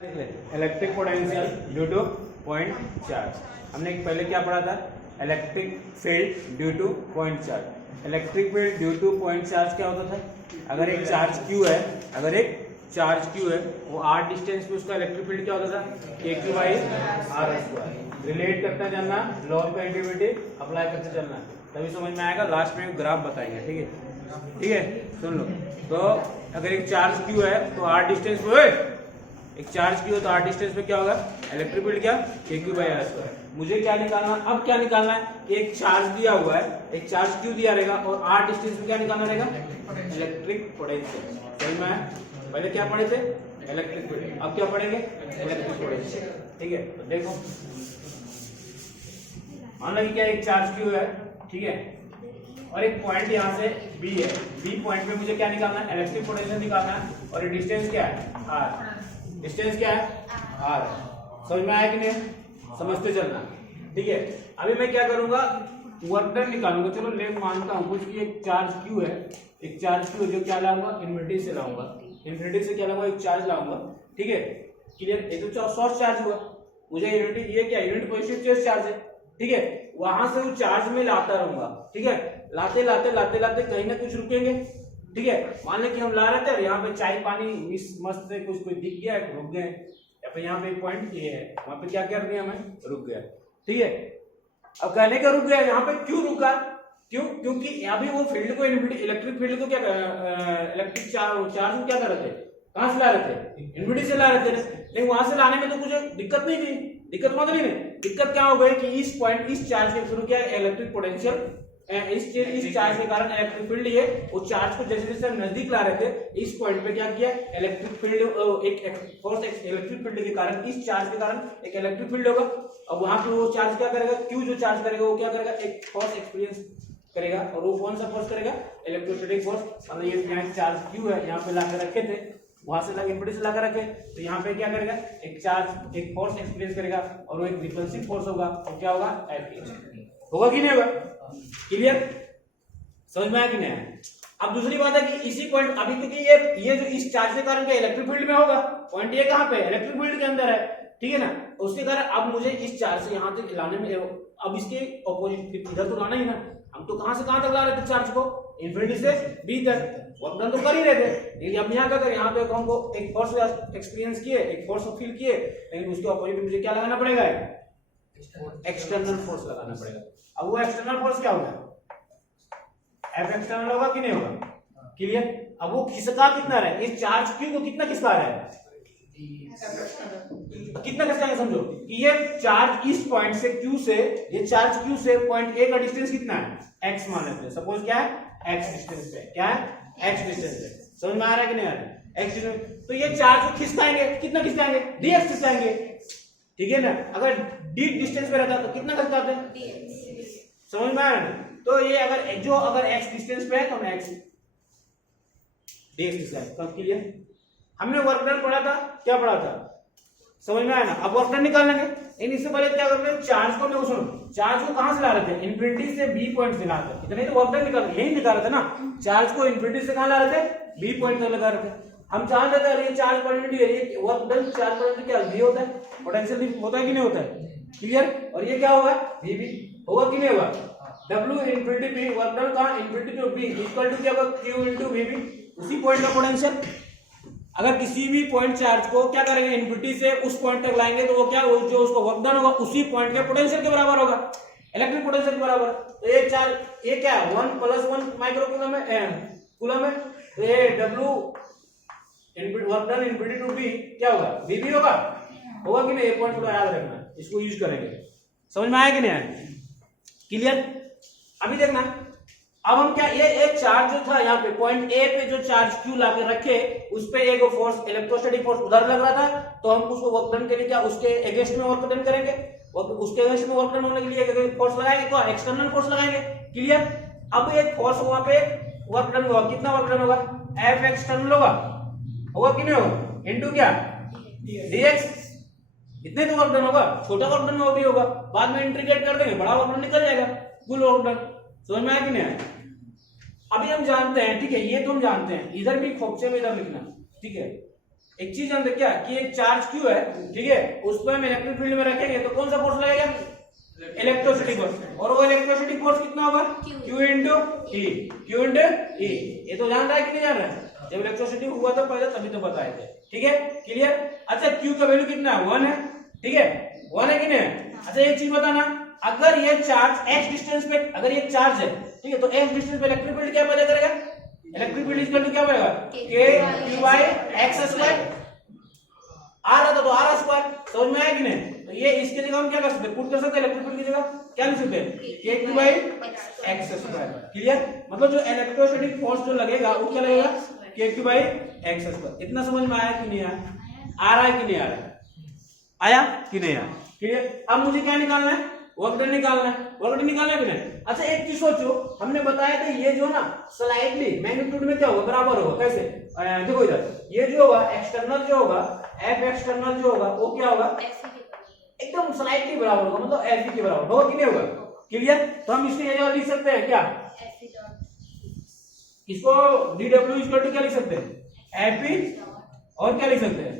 Electric potential due two point charge. हमने पहले क्या पढ़ा था? Electric field due two point charge. Electric field due two point charge क्या होता था? अगर एक चार्ज Q है, वो r डिस्टेंस पे उसका इलेक्ट्रिक फील्ड क्या होता था? KQ by r square. Relate करते चलना, लॉ ऑफ कंटिन्यूटी अप्लाई करते चलना, तभी समझ में आएगा। लास्ट में ग्राफ बताएंगे, ठीक है, सुन लो। तो अगर एक चार्ज Q है तो r डिस्टेंस पे एक चार्ज Q हो तो r डिस्टेंस पे क्या होगा? इलेक्ट्रिक फील्ड क्या? KQ by r square. मुझे क्या निकालना? अब क्या निकालना है? एक चार्ज दिया हुआ है, एक चार्ज Q दिया रहेगा और r डिस्टेंस पे क्या निकालना रहेगा? Electric potential. समझ में आया? पहले क्या पढ़े थे? Electric field. अब क्या पढ़ेंगे? Electric potential. ठीक है, तो देखो, मान लो कि क्या एक चार्ज Q है, ठीक है, और एक पॉइंट यहाँ से B है। B पॉइंट पे मुझे क्या निकालना है? इलेक्ट्रिक पोटेंशियल निकालना है। और ये डिस्टेंस क्या है? r। डिस्टेंस क्या है? r। समझ में आया कि नहीं? समझते चलना, ठीक है। अभी मैं क्या करूंगा? वर्क डन निकालूंगा। चलो ले मानता हूं कुछ कि एक चार्ज Q है, एक चार्ज Q जो क्या लाऊंगा? इन्फिनिटी से लाऊंगा। इन्फिनिटी से क्या लाऊंगा? एक चार्ज लाऊंगा, ठीक है, क्लियर। ये तो शॉर्ट चार्ज हुआ, मुझे यूनिट, ये क्या यूनिट पॉजिटिव चार्ज है, ठीक है। वहां से वो चार्ज में लाता रहूंगा, ठीक है। लाते लाते लाते लाते कहीं ना कुछ रुकेंगे, ठीक है। मान लें कि हम ला रहे थे और यहाँ पे चाय पानी मस्त से कुछ दिख गया, रुक गए, या फिर यहाँ पे एक पॉइंट ये है, वहां पे क्या कर दिया? हमें रुक गया, ठीक है। अब कहने का रुक गया, यहाँ पे क्यों रुका? क्योंकि अभी वो फील्ड को, इलेक्ट्रिक फील्ड को क्या, इलेक्ट्रिक चार्ज को क्या कर रहे थे? कहां से ला रहे थे? इन्फिनिटी से ला रहे थे। लेकिन वहां से लाने में तो कुछ दिक्कत नहीं थी। दिक्कत मतलब नहीं, दिक्कत क्या हो गई कि इस पॉइंट, इस चार्ज के थ्रू क्या इलेक्ट्रिक पोटेंशियल, इस चार्ज के कारण इलेक्ट्रिक फील्ड, ये वो चार्ज को जैसे जैसे हम नजदीक ला रहे थे, इस पॉइंट पे क्या किया? इलेक्ट्रिक फील्ड, एक फोर्स, इलेक्ट्रिक फील्ड के कारण, इस चार्ज के कारण एक इलेक्ट्रिक फील्ड होगा। अब वहां पे वो चार्ज क्या करेगा? Q जो चार्ज करेगा वो क्या करेगा? एक फोर्स एक्सपीरियंस करेगा। और वो कौन सा फोर्स करेगा? Electrostatic force. मतलब ये यहाँ चार्ज Q है, यहाँ पे लाकर रखे थे, वहां से लगे इनपुट से लाकर रखे, तो यहाँ पे क्या करेगा? एक चार्ज, एक फोर्स एक्सपीरियंस करेगा और वो एक रिपल्सिव फोर्स होगा। और क्या होगा? F होगा कि नहीं होगा? क्लियर? समझ में आया कि नहीं? अब दूसरी बात है कि इसी पॉइंट, अभी क्योंकि ये जो इस चार्ज के कारण इलेक्ट्रिक फील्ड में होगा, पॉइंट ये कहां पे? इलेक्ट्रिक फील्ड के अंदर है, ठीक है ना। उसके कारण अब मुझे इस चार्ज से यहां तक लाने में, अब इसके ऑपोजिट इधर तो लाना ही ना। हम तो कहां से कहां तक ला रहे थे चार्ज को? इन्फिनिटी से B तक। वर्क डन तो कर ही रहे थे, लेकिन अब यहाँ क्या करें? यहाँ पे हमको एक फोर्स एक्सपीरियंस किए, एक फोर्स फील किए, लेकिन उसके ऑपोजिट मुझे क्या लगाना पड़ेगा? एक्सटर्नल फोर्स लगाना पड़ेगा। अब वो एक्सटर्नल फोर्स क्या होगा? F एक्सटर्नल होगा कि नहीं होगा? क्लियर? अब वो खिसका कितना रहा है? इस चार्ज Q को कितना खिसका रहा है? कितना खिसकाएंगे? समझो कि ये चार्ज इस पॉइंट से Q से, ये चार्ज Q से पॉइंट A का डिस्टेंस कितना है? X मान लेते हैं। सपोज क्या है? X डिस्टेंस पे। क्या है? X डिस्टेंस पे। समझ में आ रहा है कि नहीं आ रहा है? X distance. तो ये चार्ज को खिसकाएंगे, कितना खिसकाएंगे? dx खिसकाएंगे, ठीक है ना। अगर d डिस्टेंस पे रहता तो कितना खिसकाते हैं? dx। समझ में आ रहा है? तो ये अगर x डिस्टेंस पे है तो हम x dx खिसकाएंगे। तो क्लियर? हमने वर्क डन पढ़ा था, क्या पढ़ा था? समझ में आया ना? अब वर्क डन निकाल लेंगे। इन इससे पहले क्या करना है? चार्ज को, मैं सुनो, चार्ज को कहां से ला रहे थे? इन्फिनिटी से B पॉइंट से ला रहे थे। इतना ही तो वर्क डन निकाल, यही निकाल रहे थे ना। चार्ज को इन्फिनिटी से कहां ला रहे थे? B पॉइंट से लगा रहे थे। हम जानते थे ये चार्ज क्वांटिटी है, ये वर्क डन चार्ज क्वांटिटी क्या V होता है, पोटेंशियल होता है कि नहीं होता है? क्लियर? और ये क्या होगा? VB होगा कि नहीं होगा? W infinity B, work done कहां? Infinity to B equal to क्या होगा? Q इनटू VB, उसी पॉइंट का पोटेंशियल। अगर किसी भी पॉइंट चार्ज को क्या करेंगे? इन्फिनिटी से उस पॉइंट तक लाएंगे तो वो क्या, वो जो उसका वर्क डन होगा उसी पॉइंट के पोटेंशियल के बराबर होगा, इलेक्ट्रिक पोटेंशियल के बराबर। तो ये चार्ज, ये क्या है? 1 + 1 माइक्रो कूलम है, कूलम है। तो ये W work done infinity to B क्या होगा? VB होगा कि नहीं? ये पॉइंट थोड़ा याद रखना, इसको यूज करेंगे। समझ में आया कि नहीं आया? क्लियर? अभी देखना, अब हम क्या, ये एक चार्ज जो था यहाँ पे पॉइंट A पे, जो चार्ज Q ला के रखे, उस पे एक फोर्स, इलेक्ट्रोस्टैटिक फोर्स उधर लग रहा था, तो हम उसको वर्क डन के लिए क्या, उसके अगेंस्ट में वर्क डन करेंगे। उसके अगेंस्ट में वर्क डन होने के लिए फोर्स लगाएंगे, क्या? एक्सटर्नल फोर्स लगाएंगे। क्लियर? अब एक फोर्स वहां पे वर्क डन होगा, कितना वर्क डन होगा? F एक्सटर्नल होगा कि नहीं होगा? इनटू क्या? dx। इतने तो वर्क डन होगा, छोटा वर्क डन भी होगा, बाद में इंटीग्रेट कर देंगे, बड़ा वर्क डन निकल जाएगा, कुल वर्क डन। समझ में आया कि नहीं आया? अभी हम जानते हैं, ठीक है, ये तो हम जानते हैं, इधर भी खोपचे में इधर लिखना, ठीक है। एक चीज हम देखिए कि एक चार्ज क्यू है, ठीक है, उस पर हम इलेक्ट्रिक फील्ड में रखेंगे तो कौन सा फोर्स लगेगा? Electrostatic force. और वो इलेक्ट्रोस्टैटिक फोर्स कितना होगा? Q इंटू ई। Q इंटू ई। ये तो जान रहा है कि नहीं जान रहा है? जब इलेक्ट्रोस्टैटिक हुआ था पहले तभी तो बताए थे, ठीक है, क्लियर। अच्छा Q का वैल्यू कितना है? 1 है, ठीक है, 1 है कि नहीं? अच्छा एक चीज बताना, अगर ये चार्ज x डिस्टेंस पे, अगर ये चार्ज है, ठीक है, तो x डिस्टेंस पे इलेक्ट्रिक फील्ड क्या पैदा करेगा? इलेक्ट्रिक फील्ड इक्वल टू क्या बनेगा? k q by x square. आ रहा था तो r स्क्वायर, समझ में आया कि नहीं? तो ये इसके जगह हम क्या कर सकते हैं? पुट कर सकते हैं इलेक्ट्रिक फील्ड की जगह, क्या लिख सकते हैं? k q by x square. Clear, मतलब जो इलेक्ट्रोस्टैटिक फोर्स जो लगेगा वो क्या लगेगा? k q by x square. इतना समझ में आया कि नहीं आया? आ रहा है कि नहीं आ रहा है? आया कि नहीं आया? क्लियर। अब मुझे क्या निकालना है? वर्क डन निकालना है। वर्क डन निकालना है कि नहीं? अच्छा एक चीज सोचो, हमने बताया था ये जो ना स्लाइटली मैग्नीट्यूड में क्या होगा? बराबर होगा। कैसे? देखो इधर, ये जो होगा एक्सटर्नल जो होगा, एफ एक्सटर्नल जो होगा वो क्या होगा? एकदम स्लाइटली बराबर होगा, मतलब एफ के बराबर होगा कि नहीं होगा? क्लियर। तो हम इसके जगह लिख सकते हैं क्या? इसको dw इक्वल टू क्या लिख सकते हैं? एफ और क्या लिख सकते हैं?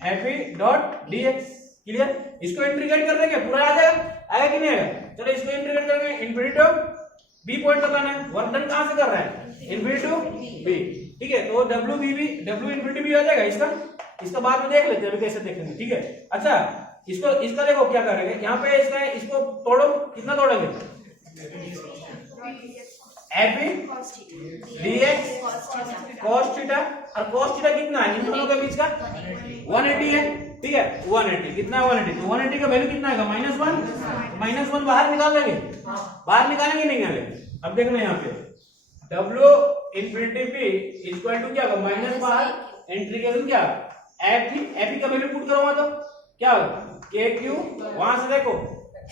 F dot dx। क्लियर। इसको इंटीग्रेट कर देंगे, पूरा आ जाएगा, आएगा कि नहीं आएगा? चलो इसको इंटीग्रेट करेंगे, इन्फिनिटी टू b पॉइंट बताना है। वर्क डन कहां से कर रहा है? इन्फिनिटी टू b, ठीक है, तो w b भी, w इन्फिनिटी भी आ जाएगा इसका बाद में देख लेते हैं कैसे देखेंगे, ठीक है। अच्छा इसको, इसका देखो क्या करेंगे, यहाँ पे इसका, इसको तोड़ो, कितना तोड़ोगे? एफ dx cos थीटा, और cos थीटा कितना है इन दोनों के बीच का? 180 है, ठीक है, 180 कितना है? 180, तो 180 का वैल्यू कितना आएगा? -1 बाहर निकाल लेंगे, बाहर निकालेंगे नहीं निकालेंगे। अब देखना यहाँ पे w infinity p equal to क्या होगा? माइनस बाहर, इंटीग्रेशन क्या? एफ का वैल्यू पुट करूंगा तो क्या होगा? k q, वहां से देखो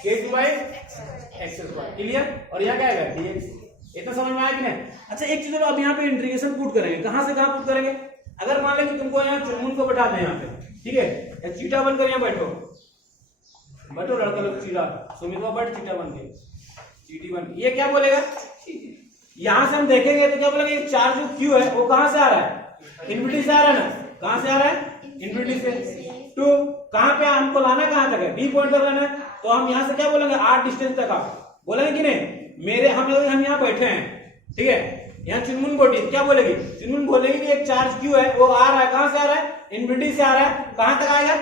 k q by x square. Clear. और यहाँ क्या आएगा? dx। इतना समझ में आया कि नहीं? अच्छा एक चीज, अब यहाँ पे इंटीग्रेशन पुट करेंगे, कहां से कहां पुट करेंगे? अगर मान लें कि तुमको यहाँ चुनमुन को बैठा दें यहाँ पे, ठीक है, एक चीटा बनकर यहाँ बैठो, बैठो लड़का लोग, चीटा सुमित बैठ, चीटा बन के, चीटी बन के, ये क्या बोलेगा? यहां से हम देखेंगे तो क्या बोलेगा? चार्ज जो क्यू है वो कहां से आ रहा है? इन्फिनिटी से आ रहा है ना? कहां से आ रहा है? इन्फिनिटी से। टू कहां पे हमको लाना, कहां तक है? बी पॉइंट तक लाना है, तो हम यहां से क्या बोलेंगे? r डिस्टेंस तक आप बोलेंगे कि नहीं? मेरे हम यहाँ बैठे हैं, ठीक है, यहाँ चुनमुन बोटी क्या बोलेगी? चुनमुन बोलेगी कि एक चार्ज क्यू है वो आ रहा है, कहां से आ रहा है? इन्फिनिटी से आ रहा है, कहां तक आएगा?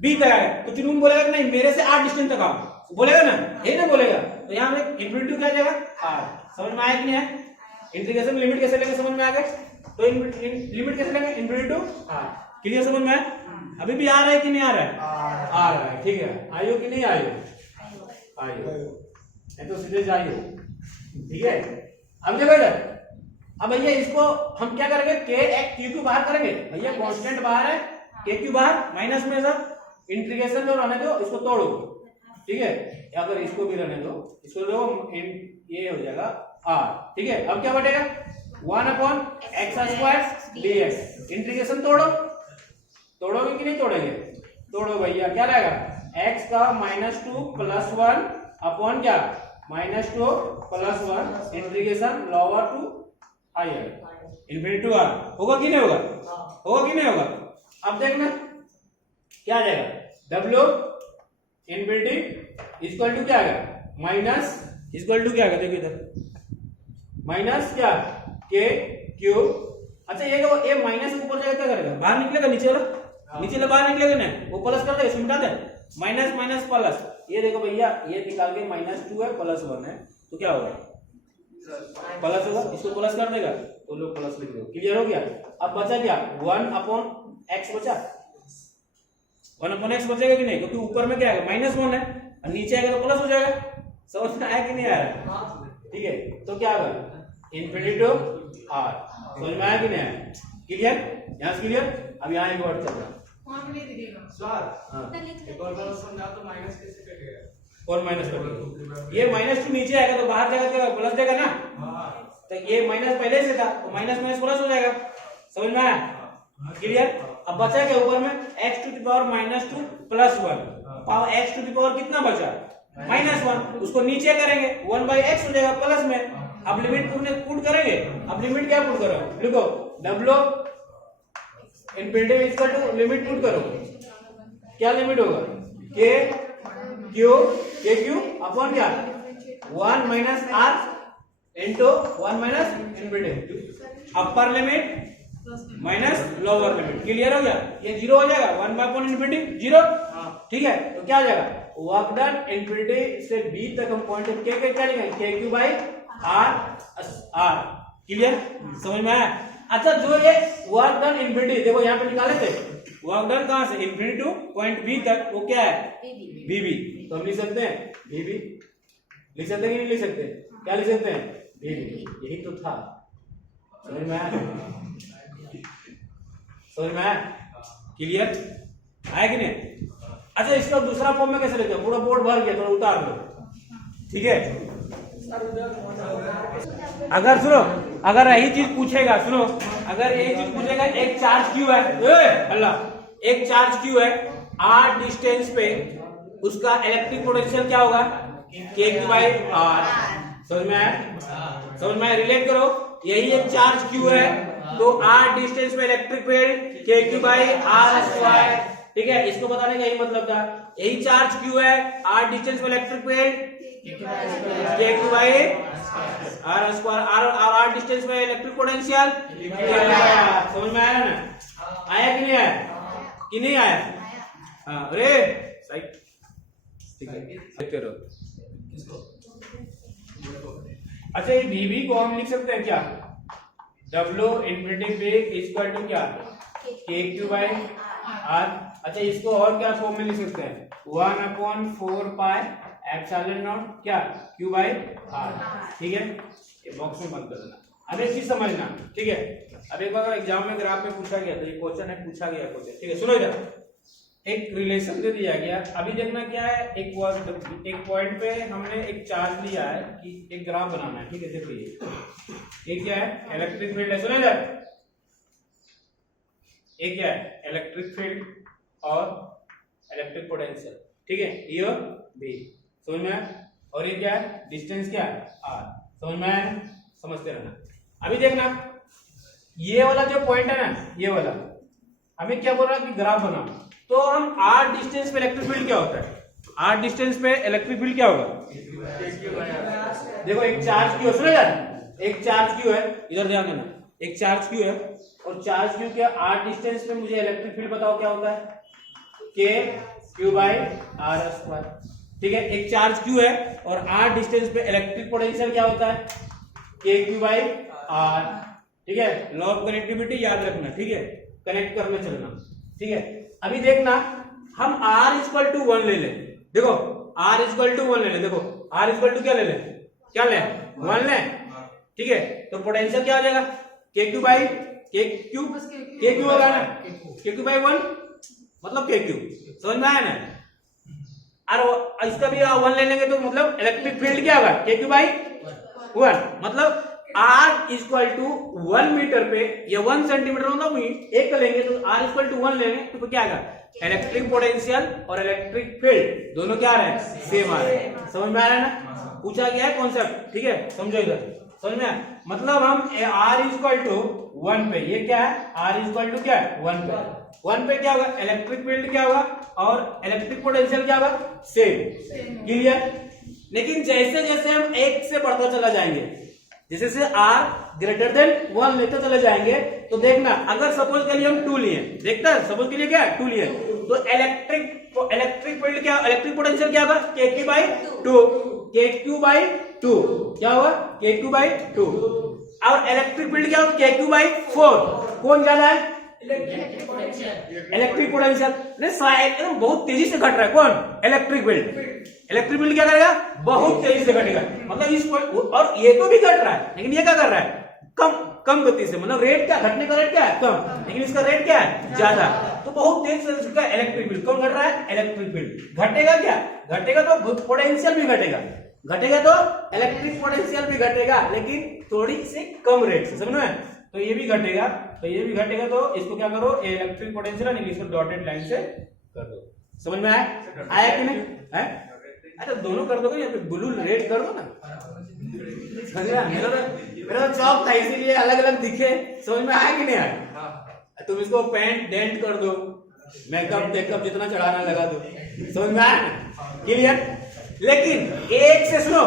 बी तक आएगा। तो चुनमुन बोलेगा कि नहीं मेरे से r डिस्टेंस तक आओ, बोलेगा ना? यही ना बोलेगा। तो यहाँ में इन्फिनिटी क्या जाएगा? r। समझ में आया कि नहीं है? इंटीग्रेशन लिमिट कैसे लेंगे समझ में आ गए? तो लिमिट कैसे लेंगे? Infinity to r। क्लियर, समझ में? अभी भी आ रहा है कि नहीं आ रहा है? आ रहा है, ठीक है, आयो कि नहीं आयो? आयो, तो सीधे जाइए, ठीक है। अब देखो इधर, अब भैया इसको हम क्या करेंगे? k q बाहर करेंगे, भैया कांस्टेंट बाहर है, k q बाहर, माइनस में सब इंटीग्रेशन में रहने दो, इसको तोड़ो, ठीक है, अगर इसको भी रहने दो, इसको देखो ये हो जाएगा r, ठीक है। अब क्या बटेगा? 1/x² dx। इंटीग्रेशन तोड़ो, तोड़ोगे कि नहीं तोड़ोगे? तोड़ो भैया, क्या रहेगा? x का -2 + 1 अपॉन क्या? -2 + 1 integration lower to higher infinity to r। होगा कि नहीं होगा? होगा कि नहीं होगा? अब देखना क्या आ जाएगा? w इन्फिनिटी इक्वल टू क्या आएगा? माइनस इक्वल टू क्या आएगा? देखो इधर, माइनस क्या? k q। अच्छा ये माइनस ऊपर जाएगा, क्या करेगा? बाहर निकलेगा, नीचे वाला बाहर निकलेगा ना, वो प्लस कर देगा, सिमटा दे, माइनस माइनस प्लस। ये देखो भैया, ये निकाल के -2 है +1 है, तो क्या होगा? प्लस होगा, इसको प्लस कर देगा तो लोग प्लस लिख दो। क्लियर हो गया? अब बचा क्या? 1/x बचा, 1/x बचेगा कि नहीं? क्योंकि ऊपर में क्या है? -1 है, और नीचे आएगा तो प्लस हो जाएगा। समझ में आया कि नहीं आ रहा? ठीक है, तो क्या होगा? Infinity to r। समझ में आया कि नहीं आया? क्लियर? यहाँ से क्लियर? अब यहाँ एक वर्ड चल रहा है, एक और बार समझा तो माइनस कैसे कटेगा? और माइनस कटेगा, ये -2 नीचे आएगा तो बाहर जाएगा, क्या प्लस देगा ना? तो ये माइनस पहले से था, तो माइनस माइनस प्लस हो जाएगा। समझ में आया? क्लियर? अब बचा क्या ऊपर में? x⁻² -2 + 1 पावर x⁻ कितना बचा? -1। उसको नीचे करेंगे, 1/x हो जाएगा प्लस में। अब लिमिट पुट करेंगे, अब लिमिट क्या पुट करो? लिखो w infinity equal to limit put करो, क्या लिमिट होगा के क्यू अपॉन क्या 1 minus r into 1 minus infinity, upper limit minus lower limit. Clear हो गया? ये जीरो हो जाएगा, 1 अपॉन इन्फिनिटी जीरो, ठीक है। तो क्या हो जाएगा वर्क डन इन्फिनिटी से बी तक हम पॉइंट के क्या लिखेंगे के क्यू बाई आर। क्लियर? समझ में आया? अच्छा, जो ये वर्क डन इन्फिनिटी देखो यहाँ पे निकाले थे, वर्क डन कहां से इन्फिनिटी टू पॉइंट बी तक, वो क्या है बीबी। तो हम लिख सकते हैं बीबी, लिख सकते हैं कि नहीं लिख सकते? क्या लिख सकते हैं बीबी, यही तो था। समझ में आया? समझ में आया? क्लियर आया कि नहीं? अच्छा, इसका दूसरा फॉर्म में कैसे लिखते हैं? पूरा बोर्ड भर गया, थोड़ा उतार लो, ठीक है। अगर सुनो, अगर यही चीज पूछेगा, सुनो, अगर यही चीज पूछेगा, एक चार्ज क्यू है, अल्लाह, एक चार्ज क्यू है आर डिस्टेंस पे, उसका इलेक्ट्रिक पोटेंशियल क्या होगा के क्यू बाई आर। समझ में आया? समझ में आया? रिलेट करो, यही एक चार्ज क्यू है तो आर डिस्टेंस पे electric field k q by r square, ठीक है। इसको बताने का यही मतलब था, यही चार्ज क्यू है आर डिस्टेंस पे electric field k q by r square, r distance में इलेक्ट्रिक पोटेंशियल। समझ में आया ना? आया कि नहीं आया? कि नहीं आया? हाँ, अरे सही, ठीक है, देखते रहो। अच्छा, ये बीबी को हम लिख सकते हैं क्या डब्ल्यू इन्फिनिटी पे इक्वल टू क्या के क्यू बाई आर। अच्छा, इसको और क्या फॉर्म में लिख सकते हैं 1 अपॉन 4 पाई एप्सिलॉन नॉट क्या क्यू बाई आर, ठीक है। ये बॉक्स में बंद कर देना। अब एक चीज समझना, ठीक है। अब एक बार एग्जाम में ग्राफ में पूछा गया, तो ये क्वेश्चन है, पूछा गया क्वेश्चन, ठीक है। सुनो इधर, एक रिलेशन दे दिया गया, अभी देखना क्या है, एक पॉइंट पे हमने एक चार्ज लिया है कि एक ग्राफ बनाना है, ठीक है। देखिए ये क्या है इलेक्ट्रिक फील्ड है, सुनो इधर, ये क्या है इलेक्ट्रिक फील्ड और इलेक्ट्रिक पोटेंशियल, ठीक है, ये बी, समझ में आया? और ये क्या है डिस्टेंस क्या है आर, समझ में आया? समझते रहना। अभी देखना ये वाला जो पॉइंट है ना, ये वाला हमें क्या बोल रहा है कि ग्राफ बनाओ, तो हम आर डिस्टेंस पे इलेक्ट्रिक फील्ड क्या होता है, आर डिस्टेंस पे इलेक्ट्रिक फील्ड क्या होगा, देखो एक चार्ज क्यू है, सुनो यार, एक चार्ज क्यू है, इधर ध्यान देना, एक चार्ज क्यू है और चार्ज क्यू के आर डिस्टेंस पे मुझे इलेक्ट्रिक फील्ड बताओ क्या होता है के क्यू बाई आर स्क्वायर, ठीक है। एक चार्ज क्यू है और आर डिस्टेंस पे इलेक्ट्रिक पोटेंशियल क्या होता है के क्यू बाई आर, ठीक है। लॉ ऑफ कनेक्टिविटी याद रखना, ठीक है, कनेक्ट करने चलना, ठीक है। अभी देखना हम r इक्वल टू 1 ले लें, देखो r इक्वल टू 1 ले लें, देखो r इक्वल टू क्या ले लें, क्या ले 1 ले, ठीक है। तो पोटेंशियल क्या हो जाएगा के क्यू बाई के क्यू होगा ना, के क्यू बाई 1 मतलब के क्यू, समझ में आया ना? और इसका भी 1 ले लेंगे तो मतलब इलेक्ट्रिक फील्ड क्या होगा के क्यू बाई 1, मतलब r इक्वल टू 1 मीटर पे या 1 सेंटीमीटर मतलब एक का लेंगे तो r इक्वल टू 1 लेंगे तो क्या आएगा इलेक्ट्रिक पोटेंशियल और इलेक्ट्रिक फील्ड दोनों क्या आ रहे हैं सेम आ रहे हैं। समझ में आ रहा है ना? पूछा गया है कॉन्सेप्ट, ठीक है, समझो इधर, समझ में आया? मतलब हम r इक्वल टू 1 पे, ये क्या है r इक्वल टू क्या है 1 पे क्या होगा इलेक्ट्रिक फील्ड क्या होगा और इलेक्ट्रिक पोटेंशियल क्या होगा सेम, क्लियर। लेकिन जैसे जैसे हम एक से बढ़ता चला जाएंगे, जैसे से r ग्रेटर देन 1 लेते चले जाएंगे, तो देखना अगर सपोज के लिए हम 2 लिए, देखता है सपोज के लिए क्या 2 लिए, तो इलेक्ट्रिक फील्ड क्या, इलेक्ट्रिक पोटेंशियल क्या होगा के क्यू बाई 2, के क्यू बाई 2 क्या होगा के क्यू बाई 2, और इलेक्ट्रिक फील्ड क्या होगा के क्यू बाई 4। कौन ज्यादा है इलेक्ट्रिक पोटेंशियल एकदम बहुत तेजी से घट रहा है, कौन इलेक्ट्रिक फील्ड क्या करेगा बहुत तेजी से घटेगा, मतलब इस और ये तो भी घट रहा है लेकिन ये क्या कर रहा है कम गति से, मतलब रेट क्या घटने का रेट क्या है कम, लेकिन इसका रेट क्या है ज्यादा, तो बहुत तेज से इसका इलेक्ट्रिक फील्ड कम घट रहा है, इलेक्ट्रिक फील्ड घटेगा, क्या घटेगा तो पोटेंशियल भी घटेगा तो इलेक्ट्रिक पोटेंशियल भी घटेगा लेकिन थोड़ी से कम रेट से, समझ में? तो ये भी घटेगा, तो इसको क्या करो इलेक्ट्रिक पोटेंशियल इसको डॉटेड लाइन से कर दो। समझ में आया कि नहीं है? अच्छा दोनों कर दोगे या फिर ब्लू रेड कर दो ना, समझ में? मेरा तो चौक था इसीलिए अलग अलग दिखे, समझ में आया कि नहीं आया? तुम इसको पेंट डेंट कर दो, मेकअप टेकअप जितना चढ़ाना लगा दो, समझ में आया? क्लियर? लेकिन एक से सुनो,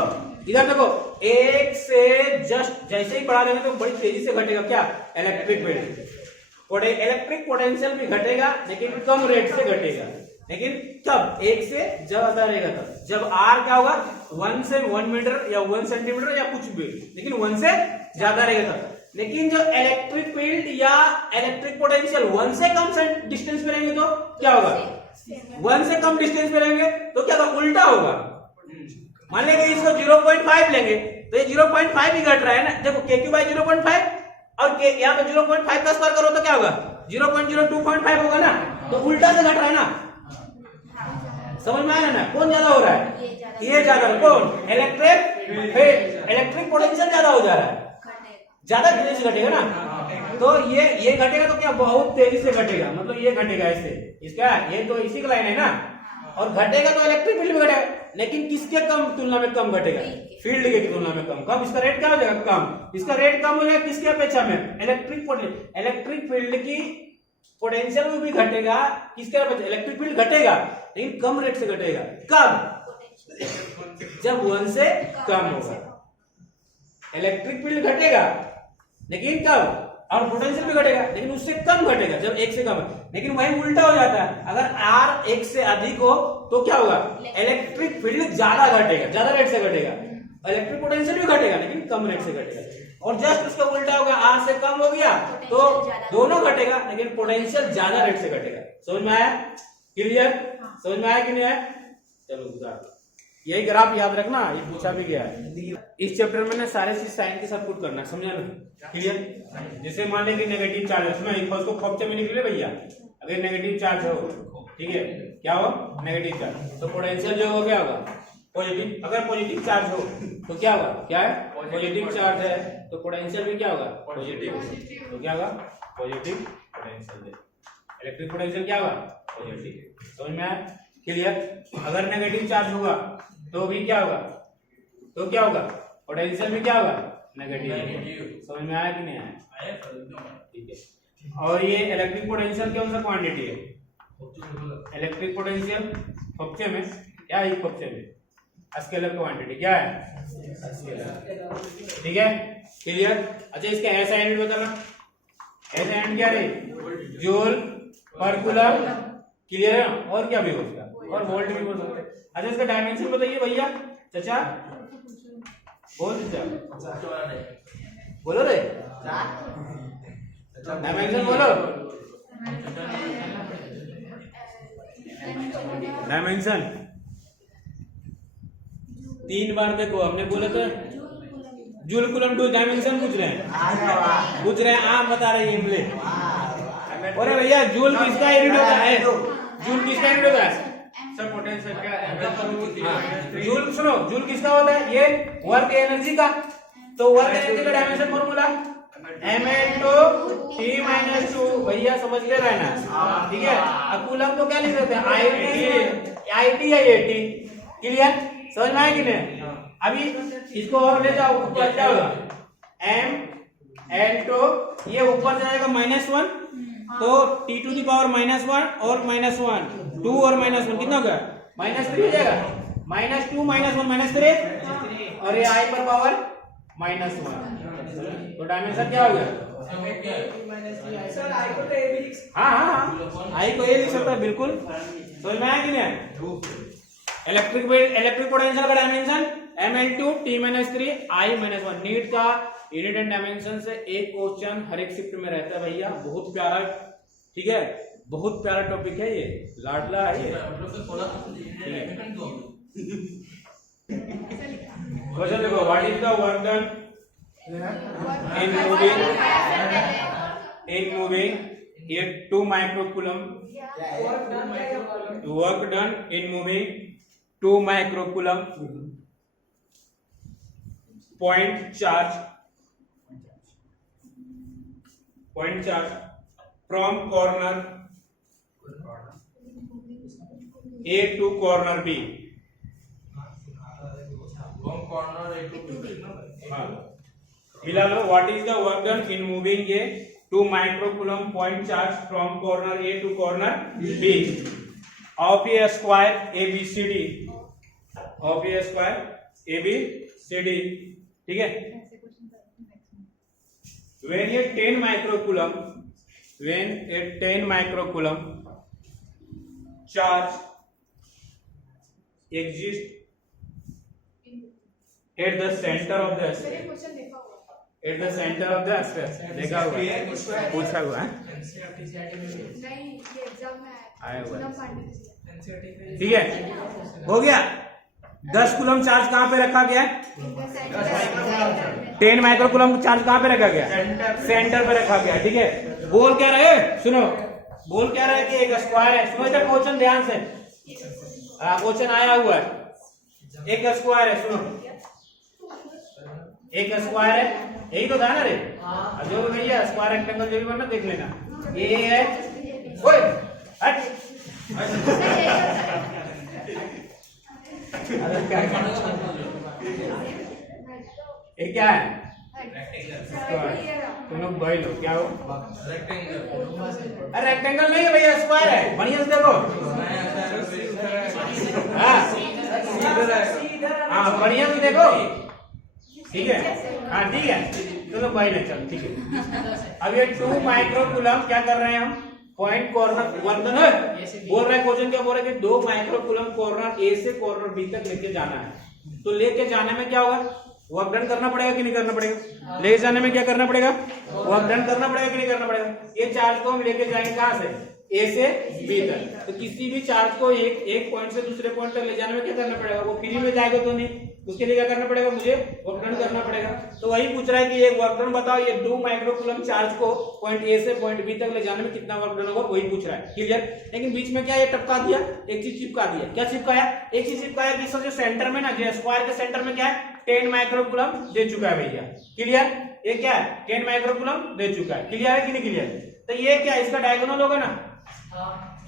इधर देखो, एक से जस्ट जैसे ही बढ़ा देंगे तो बड़ी तेजी से घटेगा क्या? Electric field. इलेक्ट्रिक पोटेंशियल भी घटेगा लेकिन कम रेट से घटेगा। लेकिन कब? एक से ज्यादा रहेगा तब, जब आर क्या होगा 1 से 1 मीटर या 1 सेंटीमीटर या कुछ भी, लेकिन 1 से ज्यादा रहेगा तब। लेकिन जो इलेक्ट्रिक फील्ड या इलेक्ट्रिक पोटेंशियल 1 से कम डिस्टेंस पे रहेंगे तो क्या होगा? 1 से कम डिस्टेंस पे रहेंगे तो क्या होगा? उल्टा होगा। मान लेंगे इसको 0.5 लेंगे तो ये 0.5 ही घट रहा है ना। देखो KQ बाई 0.5 और यहाँ पे 0.5 का स्क्वायर करो तो क्या होगा? 0.025 होगा ना, तो उल्टा से घट रहा है ना। समझ में आया ना? कौन ज्यादा हो रहा है? ये ज्यादा। कौन? इलेक्ट्रिक पोटेंशियल ज्यादा हो जा रहा है, ज्यादा तेजी से घटेगा ना। तो ये घटेगा तो क्या? बहुत तेजी से घटेगा, मतलब ये घटेगा ऐसे, इसका ये तो इसी का लाइन है ना। और घटेगा तो इलेक्ट्रिक फील्ड भी घटेगा, लेकिन किसके कम तुलना में कम घटेगा? फील्ड के तुलना में कम। कम इसका रेट क्या हो जाएगा? कम। इसका रेट कम हो जाएगा किसकी अपेक्षा में? इलेक्ट्रिक फील्ड की पोटेंशियल में भी घटेगा, किसके अपेक्षा? इलेक्ट्रिक फील्ड घटेगा लेकिन कम रेट से घटेगा। कब? जब 1 से कम होगा। इलेक्ट्रिक फील्ड घटेगा लेकिन कब? और पोटेंशियल भी घटेगा लेकिन उससे कम घटेगा जब 1 से कम है। लेकिन वही उल्टा हो जाता है, अगर R 1 से अधिक हो तो क्या होगा? इलेक्ट्रिक फील्ड ज्यादा घटेगा, ज्यादा रेट से घटेगा। इलेक्ट्रिक पोटेंशियल भी घटेगा लेकिन कम रेट से घटेगा। और जस्ट उसका उल्टा होगा, R से कम हो गया तो दोनों घटेगा लेकिन पोटेंशियल ज्यादा रेट से घटेगा। समझ में आया? क्लियर? समझ में आया कि नहीं आया? चलो गुजार, यही ग्राफ याद रखना, ये पूछा भी गया है। इस चैप्टर में ना सारे चीज साइन के साथ पुट करना है, समझा ना? क्लियर? जैसे मान लें कि नेगेटिव चार्ज है, सुनो एक फर्स्ट को खौफ में निकले भैया, अगर नेगेटिव चार्ज हो, ठीक है, क्या हो? नेगेटिव चार्ज, तो पोटेंशियल जो हो क्या होगा? पॉजिटिव। अगर पॉजिटिव चार्ज हो तो क्या होगा? क्या है? पॉजिटिव चार्ज है तो पोटेंशियल भी क्या होगा? पॉजिटिव। तो क्या होगा? Positive potential. इलेक्ट्रिक पोटेंशियल क्या होगा? पॉजिटिव। समझ में आया? क्लियर? अगर नेगेटिव चार्ज होगा तो भी क्या होगा? तो क्या होगा? पोटेंशियल भी क्या होगा? नेगेटिव। समझ में आया कि नहीं आया? ठीक है। और ये इलेक्ट्रिक पोटेंशियल कौन सा क्वांटिटी है? इलेक्ट्रिक पोटेंशियल फक्चे में क्या है? फक्चे में स्केलर क्वांटिटी क्या है? स्केलर। ठीक है? क्लियर? अच्छा, इसका ऐसा यूनिट बताना। ऐसा यूनिट क्या है? जूल पर कूलम। क्लियर है? और क्या भी हो सकता है? और वोल्ट भी बोल सकते हैं। अच्छा, इसका डायमेंशन बताइए भैया। चाचा बोल, बोलो रे, डायमेंशन बोलो। डायमेंशन 3 बार देखो, हमने बोला तो जूल कूलम टू डायमेंशन पूछ रहे हैं, आप बता रहे हैं। अरे भैया, जूल किसका यूनिट होता है? जूल किसका यूनिट होता है? सब पोटेंशियल का जूल, सुनो, जूल किसका होता है? ये वर्क एनर्जी का। तो वर्क एनर्जी का डायमेंशन फॉर्मूला mL/T-2। भैया समझ ले रहे हैं ना? ठीक है। अब कूलम तो क्या लिख सकते हैं? IT या AT। क्लियर? समझ में आया कि नहीं? अभी इसको और ले जाओ, ऊपर क्या होगा? mL/, ये ऊपर जाएगा -1, तो T⁻⁻1 और -1, 2 और -1 कितना हो गया? -3 हो जाएगा। -2 -1 -3, और ये I पर पावर -1, तो डायमेंशन क्या हो गया? सर आई को तो ए भी लिख सकते। हाँ, आई को ये लिख सकता है, बिल्कुल। समझ में आया कि नहीं? इलेक्ट्रिक पोटेंशियल का डायमेंशन mL/T-3 I-1। नीट का यूनिट एंड डायमेंशन से एक क्वेश्चन हर एक शिफ्ट में रहता है भैया, बहुत प्यारा। ठीक है, बहुत प्यारा टॉपिक है ये, लाडला है ये। क्वेश्चन देखो, what is the work done in moving a 2 microcoulomb, work done in moving 2 microcoulomb point charge from corner A to corner B। हाँ, फिलहाल what is the work done in moving A 2 microcoulomb point charge from corner A to corner B of a square ABCD of a square ABCD, ठीक है। when a 10 microcoulomb charge exists at the center of the space, देखा हुआ है, पूछा हुआ है, आया हुआ है, ठीक है। हो गया। 10 कूलम चार्ज कहां पे रखा गया है? 10 माइक्रोकूलम चार्ज कहां पे रखा गया? सेंटर पे रखा गया, ठीक है। बोल क्या रहे, सुनो, बोल क्या रहे कि एक स्क्वायर है। सुनो इधर क्वेश्चन ध्यान से, क्वेश्चन आया हुआ है। एक स्क्वायर है, सुनो, एक स्क्वायर है, यही तो था ना रे, जो भी भैया स्क्वायर रेक्टेंगल जो भी बनना देख लेना। ये है, ओए हट, ये क्या है? तुम लोग भाई लो, क्या हो? रेक्टेंगल नहीं है भैया, स्क्वायर है। बढ़िया से देखो, हाँ बढ़िया से देखो, ठीक है, हाँ ठीक है, चलो भाई ले चल, ठीक है। अब ये 2 माइक्रोकूलम क्या कर रहे हैं हम? पॉइंट कॉर्नर वर्क बोल रहे हैं, क्वेश्चन क्या बोल रहे हैं कि 2 माइक्रोकूलम कॉर्नर ए से कॉर्नर बी तक लेके जाना है। तो लेके जाने में क्या होगा? वर्क डन करना पड़ेगा कि नहीं करना पड़ेगा? लेके जाने में क्या करना पड़ेगा? वर्क डन करना पड़ेगा कि नहीं करना पड़ेगा? ये चार्ज को हम लेके जाएंगे कहां से? ए से बी तक। तो किसी भी चार्ज को एक पॉइंट से दूसरे पॉइंट तक ले जाने में क्या करना पड़ेगा? वो फ्री में जाएगा तो नहीं, उसके लिए क्या करना पड़ेगा? मुझे वर्क डन करना पड़ेगा। तो वही पूछ रहा है कि एक वर्क डन बताओ, ये 2 माइक्रोकूलम चार्ज को पॉइंट ए से पॉइंट बी तक ले जाने में कितना वर्क डन होगा, वही पूछ रहा है। क्लियर? लेकिन बीच में क्या ये टपका दिया, एक चीज चिपका दिया। क्या चिपकाया? एक चीज चिपकाया कि जो सेंटर में ना, जो स्क्वायर के सेंटर में क्या है? 10 माइक्रोकूलम दे चुका है भैया। क्लियर? ये क्या है? 10 माइक्रोकूलम दे चुका है। क्लियर है कि नहीं क्लियर? तो ये क्या, इसका डायगोनल होगा ना,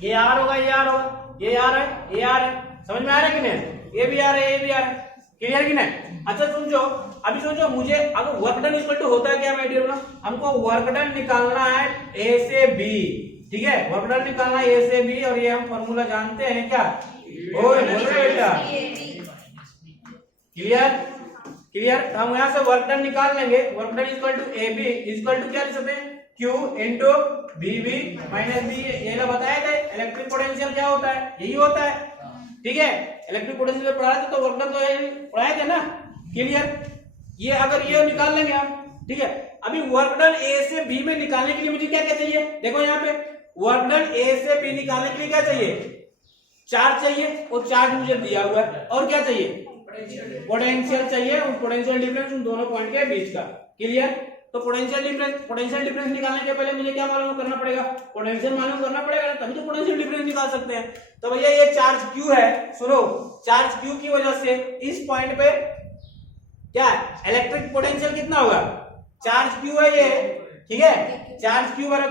ये आर होगा, ये आर होगा, ये आर है, ये आर है। समझ में आ रहा है कि नहीं? ये भी आर है, ये भी आर है। क्लियर कि नहीं? अच्छा समझो, अभी सोचो, मुझे अगर वर्क डन इक्वल टू होता है क्या माय डियर? हमको वर्क डन निकालना है ए से बी, ठीक है। वर्क डन निकालना है ए से बी, और ये हम फॉर्मूला जानते हैं क्या? ओए बोल रहे बेटा, क्लियर? क्लियर? तो हम यहाँ से वर्क डन निकाल लेंगे। Work done equal to A B equal to क्या लिख सकते हैं? Q into VB minus B. ये ना बताया था इलेक्ट्रिक पोटेंशियल क्या होता है, यही होता है, ठीक है। इलेक्ट्रिक पोटेंशियल पढ़ा था, तो वर्क डन तो पढ़ाए थे ना। क्लियर? ये अगर ये निकाल लेंगे हम, ठीक है। अभी वर्क डन ए से बी में निकालने के लिए मुझे क्या क्या चाहिए? देखो यहाँ पे वर्क डन ए से बी निकालने के लिए क्या चाहिए? चार्ज चाहिए, और चार्ज मुझे दिया हुआ है। और क्या चाहिए? पोटेंशियल चाहिए, और पोटेंशियल डिफरेंस उन दोनों पॉइंट के बीच का। क्लियर? तो पोटेंशियल डिफरेंस निकालने के पहले मुझे क्या मालूम करना पड़ेगा? पोटेंशियल मालूम करना पड़ेगा, तभी तो पोटेंशियल डिफरेंस निकाल सकते हैं। तो भैया ये चार्ज Q है, सुनो, चार्ज Q की वजह से इस पॉइंट पे क्या इलेक्ट्रिक पोटेंशियल कितना होगा? चार्ज Q है ये, ठीक है। चार्ज Q बराबर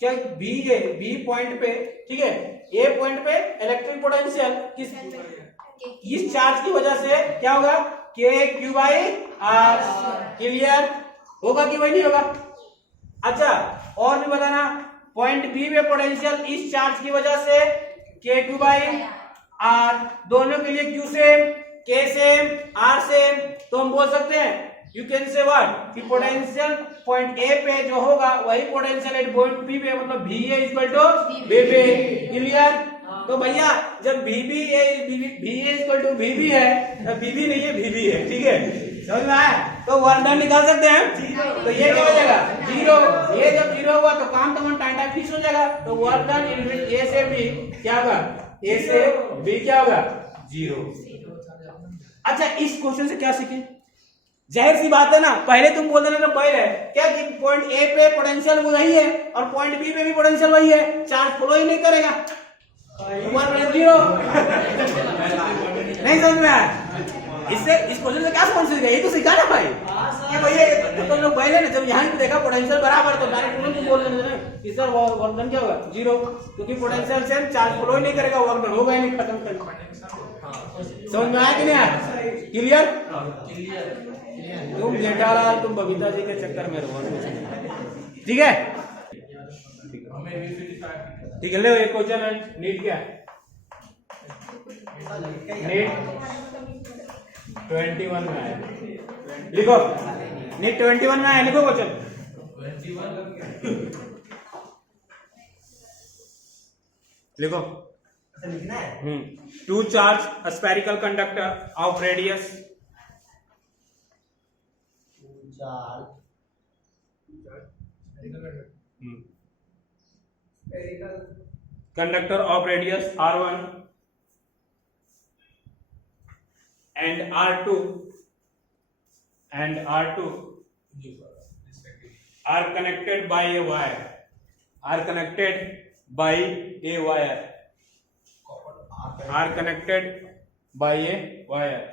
क्या B है, B पॉइंट पे, ठीक है। ए पॉइंट पे इलेक्ट्रिक पोटेंशियल इस चार्ज की वजह से क्या होगा? KQ/R। क्लियर? होगा कि वही नहीं होगा? अच्छा और भी बताना, पॉइंट बी में पोटेंशियल इस चार्ज की वजह से KQ/R, दोनों के लिए Q same, K same, R same. तो हम बोल सकते हैं, यू कैन से व्हाट, कि पोटेंशियल पॉइंट ए पे जो होगा वही पोटेंशियल एट पॉइंट बी पे, मतलब VA equal to VB। Clear? तो भैया जब VA इक्वल टू VB है, VB नहीं है, VB है, ठीक है। समझ में आया? तो वर्क डन निकाल सकते हैं। तो ये क्या हो जाएगा? 0। ये जब 0 हुआ तो काम तमाम टाइम फिक्स हो जाएगा। तो वर्क डन इन ए से बी क्या होगा? ए से बी क्या होगा? 0। अच्छा इस क्वेश्चन से क्या सीखे? जाहिर सी बात है ना, पहले तुम बोल देना पहले क्या कि पॉइंट ए पे पोटेंशियल वही है और पॉइंट बी पे भी पोटेंशियल वही है, चार्ज फ्लो ही नहीं करेगा। 0 नहीं समझ में आया? इससे इस क्वेश्चन से क्या समझ सीखा? ये तो सीखा ना भाई कि भैया तुम लोग पहले ना जब यहाँ पे देखा पोटेंशियल बराबर तो डायरेक्ट तुम बोल देना कि सर वर्क डन क्या होगा? 0, क्योंकि पोटेंशियल से चार्ज फ्लो ही नहीं करेगा, वर्क डन होगा ही नहीं, खत्म कर। समझ में आया कि नहीं आया? क्लियर? तुम जेठालाल तुम बबीता जी के चक्कर में रहो। ठीक है ठीक है। ले एक क्वेश्चन है, नीट क्या है? नीट 21 में है, लिखो। नीट 21 में है, लिखो क्वेश्चन। लिखो। लिखना है। Two charge a spherical conductor of radius conductor of radius r1 and r2 are connected by a wire, are connected by a wire, are connected by a wire.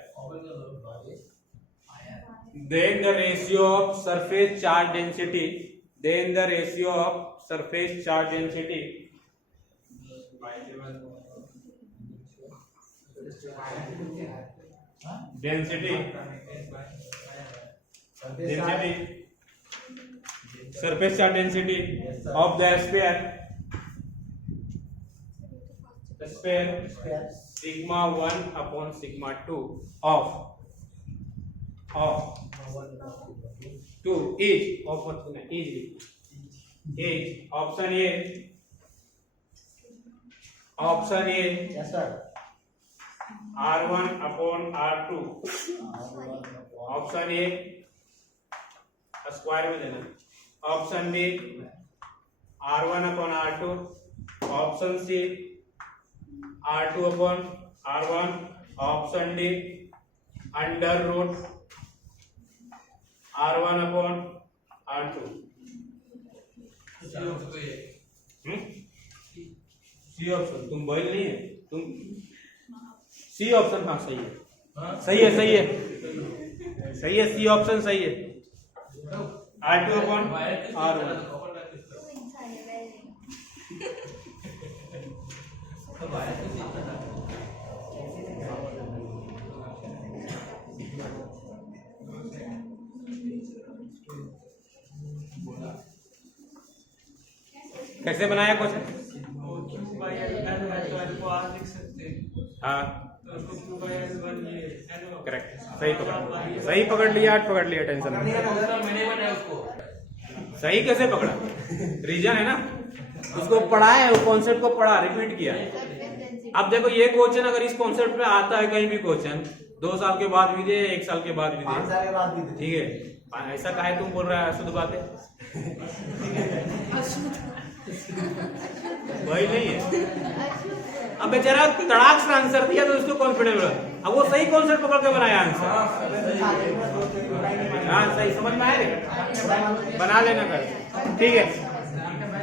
Then the ratio of surface charge density, then the ratio of surface charge density surface charge density of the sphere sigma 1 upon sigma 2 of 2 is option A Yes, sir. r1 upon r2, option A square में लेना, option B r1 upon r2, option C r2 upon r1, option D under root r1 upon r2। C option तुम बैल नहीं है, तुम C option. हाँ सही है, सही है सी ऑप्शन सही है। r2 upon r1। कैसे बनाया क्वेश्चन? हाँ करेक्ट, सही पकड़ लिया, टेंशन नहीं। सही कैसे पकड़ा? रीजन है ना, उसको पढ़ा है, वो कॉन्सेप्ट को पढ़ा, रिपीट किया। अब देखो ये क्वेश्चन अगर इस कॉन्सेप्ट पे आता है कहीं भी क्वेश्चन, 2 साल के बाद भी दे, 1 साल के बाद भी दे, 5 साल के बाद भी दे, ठीक है। ऐसा काहे तुम बोल रहा है शुद्ध बातें? वही नहीं है। अब बेचारा तड़ाक से आंसर दिया तो उसको कॉन्फिडेंस रहा, अब वो सही कॉन्सेप्ट पकड़ के बनाया आंसर। हाँ सही समझ में आया, बना लेना कर, ठीक है।